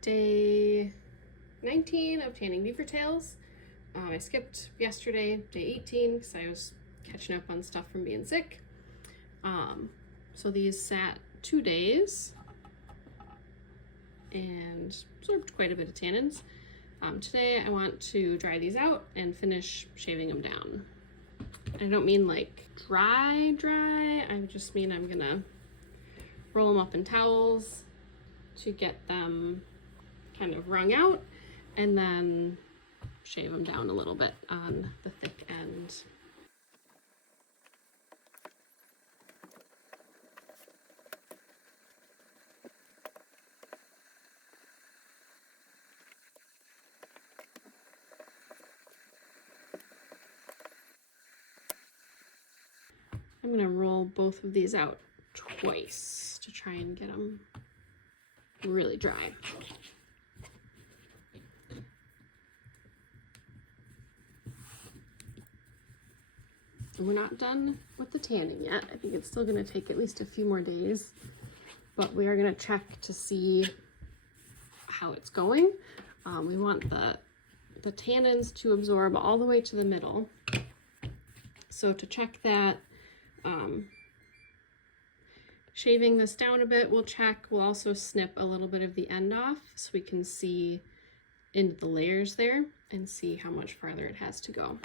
Day 19 of tanning beaver tails. I skipped yesterday, day 18, because I was catching up on stuff from being sick. So these sat 2 days and absorbed quite a bit of tannins. Today I want to dry these out and finish shaving them down. I don't mean like dry, I just mean I'm gonna roll them up in towels to get them kind of wrung out and then shave them down a little bit on the thick end. I'm gonna roll both of these out twice to try and get them really dry. And we're not done with the tanning yet. I think it's still gonna take at least a few more days, but we are gonna check to see how it's going. We want the tannins to absorb all the way to the middle. So to check that, shaving this down a bit, we'll check. We'll also snip a little bit of the end off so we can see into the layers there and see how much farther it has to go.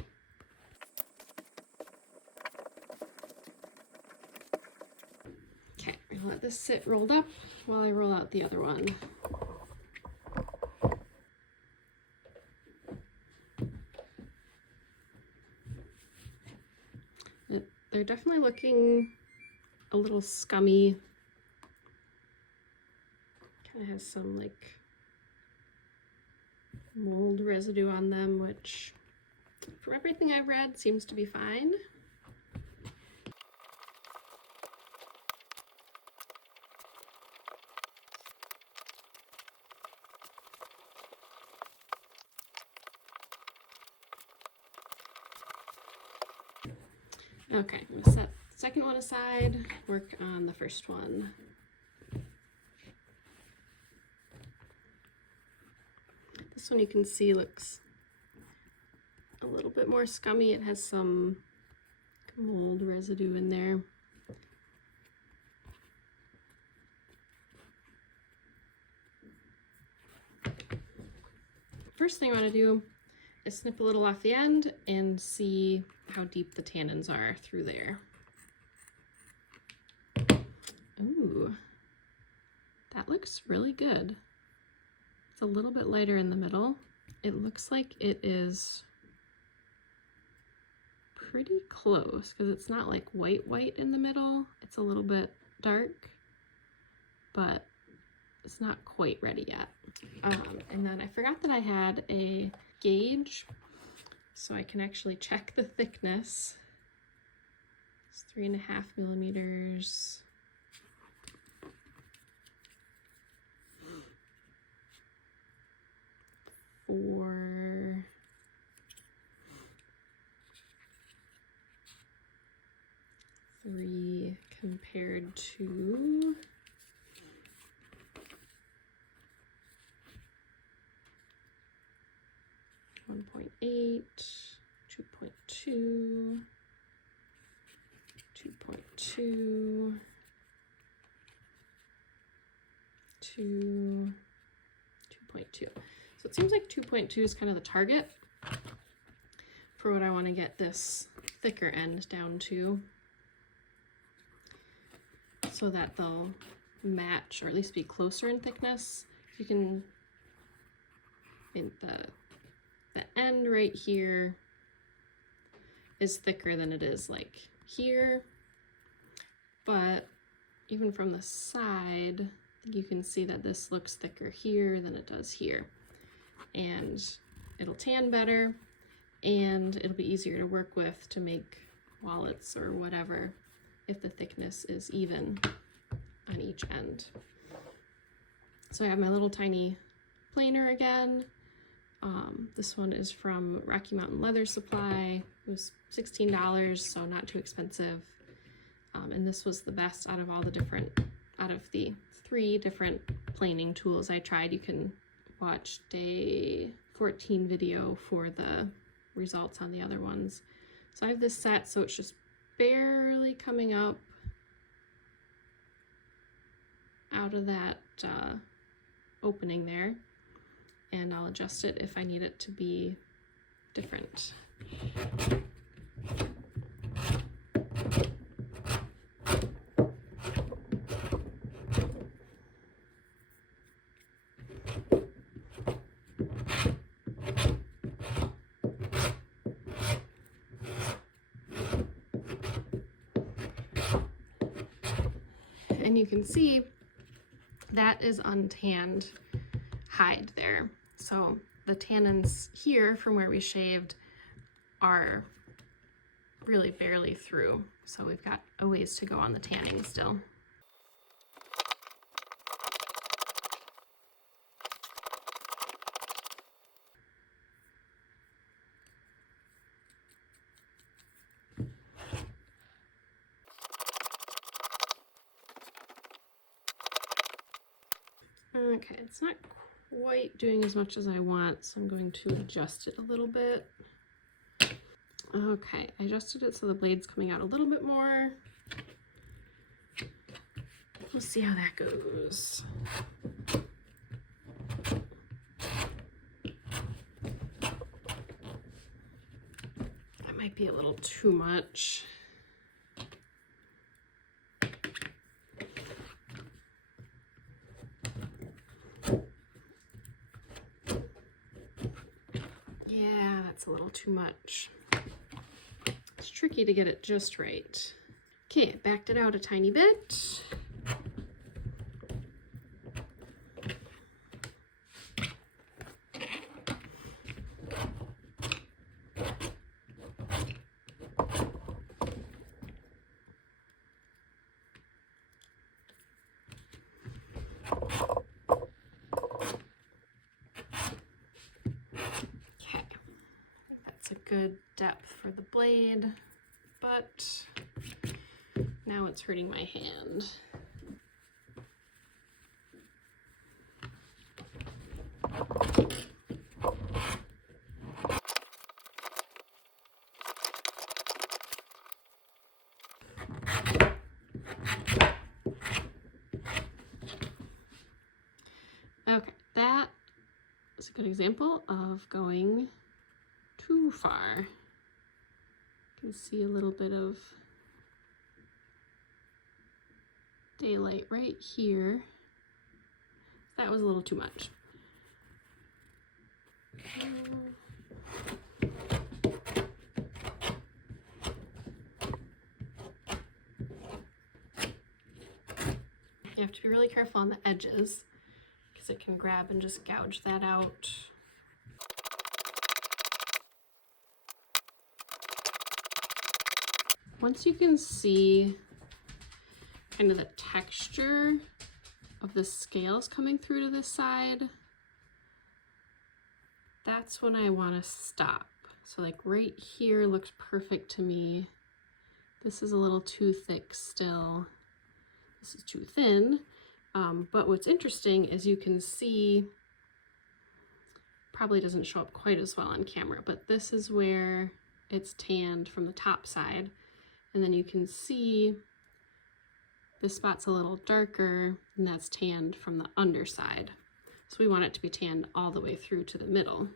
Okay, I'm gonna let this sit rolled up while I roll out the other one. They're definitely looking a little scummy. Kind of has some like mold residue on them, which from everything I've read seems to be fine. Okay, I'm gonna set the second one aside, work on the first one. This one you can see looks a little bit more scummy. It has some mold residue in there. First thing I want to do is snip a little off the end and see how deep the tannins are through there. Ooh, that looks really good. It's a little bit lighter in the middle. It looks like it is pretty close because it's not like white in the middle. It's a little bit dark, but it's not quite ready yet. And then I forgot that I had a gauge, so I can actually check the thickness. It's 3.5 millimeters. For 3 compared to 1.8, 2.2, 2.2, 2.2. So it seems like 2.2 is kind of the target for what I want to get this thicker end down to, so that they'll match or at least be closer in thickness. You can, the end right here is thicker than it is like here, but even from the side you can see that this looks thicker here than it does here, and it'll tan better and it'll be easier to work with to make wallets or whatever if the thickness is even on each end. So I have my little tiny planer again. This one is from Rocky Mountain Leather Supply. It was $16, so not too expensive. And this was the best out of all the different, out of the 3 different planing tools I tried. You can watch day 14 video for the results on the other ones. So I have this set, so it's just barely coming up out of that opening there, and I'll adjust it if I need it to be different. And you can see that is untanned hide there. So the tannins here from where we shaved are really barely through. So we've got a ways to go on the tanning still. Okay, it's not quite doing as much as I want, so I'm going to adjust it a little bit. Okay, I adjusted it so the blade's coming out a little bit more. We'll see how that goes. That might be a little too much. Yeah, that's a little too much. It's tricky to get it just right. Okay, I backed it out a tiny bit. Good depth for the blade, but now it's hurting my hand. Okay, that is a good example of going too far. You can see a little bit of daylight right here. That was a little too much. You have to be really careful on the edges because it can grab and just gouge that out. Once you can see kind of the texture of the scales coming through to this side, that's when I want to stop. So like right here looks perfect to me. This is a little too thick still. This is too thin. But what's interesting is you can see, probably doesn't show up quite as well on camera, but this is where it's tanned from the top side. And then you can see this spot's a little darker, and that's tanned from the underside. So we want it to be tanned all the way through to the middle.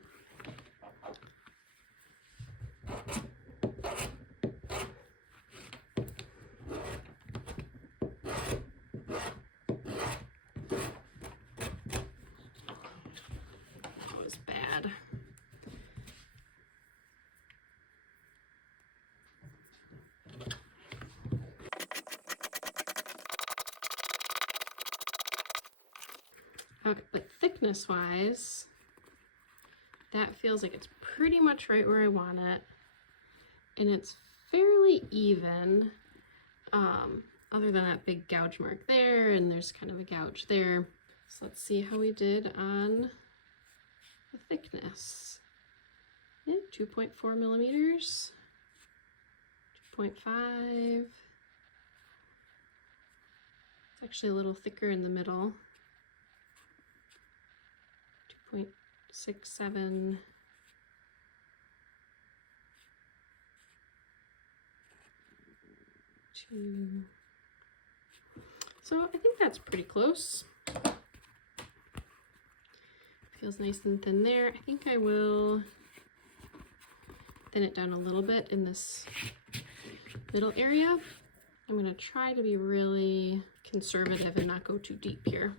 That was bad. Okay, but thickness wise, that feels like it's pretty much right where I want it. And it's fairly even, other than that big gouge mark there, and there's kind of a gouge there. So let's see how we did on the thickness. Yeah, 2.4 millimeters, 2.5. It's actually a little thicker in the middle. 2.67. So I think that's pretty close. Feels nice and thin there. I think I will thin it down a little bit in this middle area. I'm gonna try to be really conservative and not go too deep here.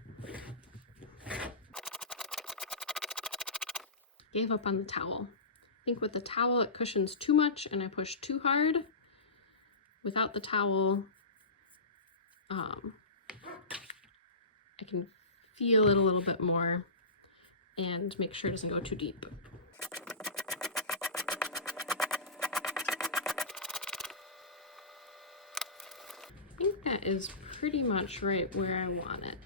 Gave up on the towel. I think with the towel it cushions too much and I push too hard. Without the towel, I can feel it a little bit more and make sure it doesn't go too deep. I think that is pretty much right where I want it.